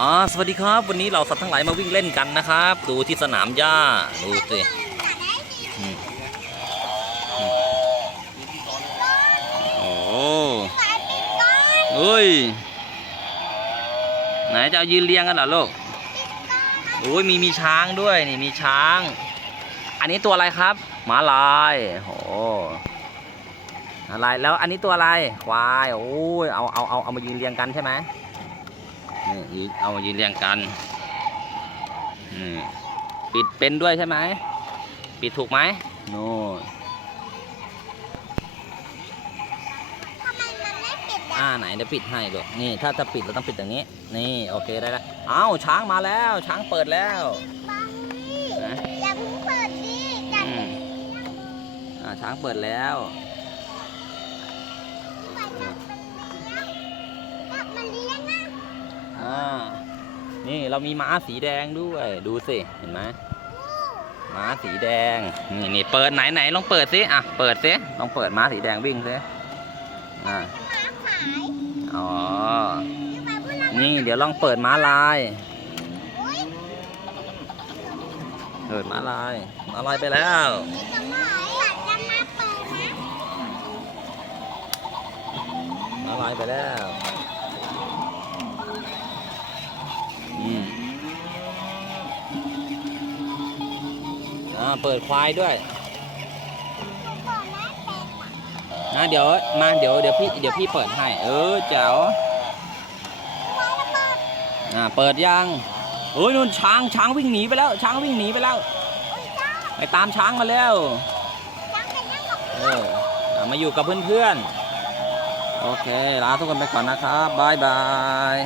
อ๋อสวัสดีครับ วันนี้เราสัตว์ทั้งหลายมาวิ่งเล่นกันนะครับ ดูที่สนามหญ้าดูสิอืมอืมโอ้เฮ้ยไหนจะเอายืนเรียงกันเหรอลูกโอ้ยมีมีช้างด้วยนี่มีช้าง อันนี้ตัวอะไรครับม้าลายโอ้อะไรแล้วอันนี้ตัวอะไรควายโอ้ยเอาเอาเอาเอามายืนเรียงกันใช่ไหม นี่ยืนเอามายืนเรียงกันนี่ปิดเป็นด้วยใช่ไหม ปิดถูกไหมโน่นทำไมมันไม่ปิดอ่าอะไหนเดี๋ยวปิดให้ลูกนี่ถ้าจะปิดเราต้องปิดอย่างนี้ นี่โอเคได้แล้วเอ้าช้างมาแล้วช้างเปิดแล้วบังนี่นะอย่าเพิ่งเปิดดิจัดอืมอ่าช้างเปิดแล้ว จับมันเลี้ยงนะ อ่า นี่เรามีม้าสีแดงด้วยดูสิเห็นไหมม้าสีแดงนี่นี่เปิดไหนไหนลองเปิดสิอะเปิดสิลองเปิดม้าสีแดงวิ่งสิอ่าอ๋อนี่เดี๋ยวลองเปิดม้าลายอุ้ยเปิดม้าลายม้าลายไปแล้วมีสมอยอยากจะมาเปิดนะม้าลายไปแล้วาเปิดควายด้วยก่อนนะเป็ดอะนะเดี๋ยวมาเดี๋ยวเดี๋ยวพี่เดี๋ยวพี่เปิดให้ เออเจ๋วไว้ระเบิดอ่าเปิดยังโอ้ยนู่นช้างช้างวิ่งหนีไปแล้ว ช้างวิ่งหนีไปแล้วอุ้ยจ้าไปตามช้างมาแล้วจังเป็นนั่งกับเอออะมาอยู่กับเพื่อนๆโอเคลาทุกคนไปก่อนนะครับบายบาย